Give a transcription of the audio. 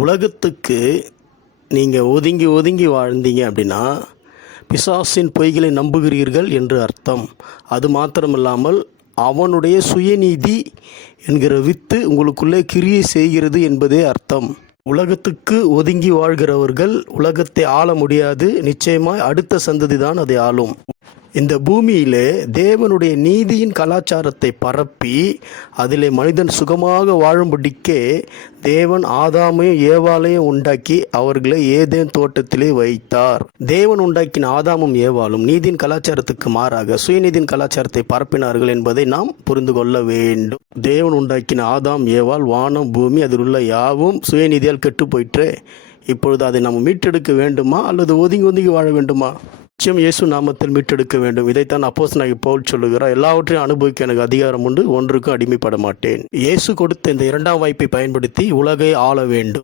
உலகத்துக்கு நீங்கள் ஒதுங்கி ஒதுங்கி வாழ்ந்தீங்க அப்படின்னா பிசாசின் பொய்களை நம்புகிறீர்கள் என்று அர்த்தம். அது மாத்திரமில்லாமல் அவனுடைய சுயநீதி என்கிற வித்து உங்களுக்குள்ளே கிரியை செய்கிறது என்பதே அர்த்தம். உலகத்துக்கு ஒதுங்கி வாழ்கிறவர்கள் உலகத்தை ஆள முடியாது. நிச்சயமாய் அடுத்த சந்ததி தான் அதை ஆளும். இந்த பூமியிலே தேவனுடைய நீதியின் கலாச்சாரத்தை பரப்பி அதிலே மனிதன் சுகமாக வாழும்படிக்கே தேவன் ஆதாமையும் ஏவாளையும் உண்டாக்கி அவர்களை ஏதேன் தோட்டத்திலே வைத்தார். தேவன் உண்டாக்கின ஆதாமும் ஏவாளும் நீதியின் கலாச்சாரத்துக்கு மாறாக சுயநீதியின் கலாச்சாரத்தை பரப்பினார்கள் என்பதை நாம் புரிந்து கொள்ள வேண்டும். தேவன் உண்டாக்கின ஆதாம் ஏவாள் வானம் பூமி அதில் உள்ள யாவும் சுயநீதியால் கெட்டு போயிற்று. இப்பொழுது அதை நாம் மீட்டெடுக்க வேண்டுமா அல்லது ஒதுங்கி ஒதுங்கி வாழ வேண்டுமா? நிச்சயம் இயேசு நாமத்தில் மீட்டெடுக்க வேண்டும். இதைத்தான் அப்போஸ்தலனாகிய பவுல் சொல்லுகிறார். எல்லாவற்றையும் அனுபவிக்க எனக்கு அதிகாரம் உண்டு, ஒன்றுக்கும் அடிமைப்பட மாட்டேன். இயேசு கொடுத்த இந்த இரண்டாம் வாய்ப்பை பயன்படுத்தி உலகை ஆள வேண்டும்.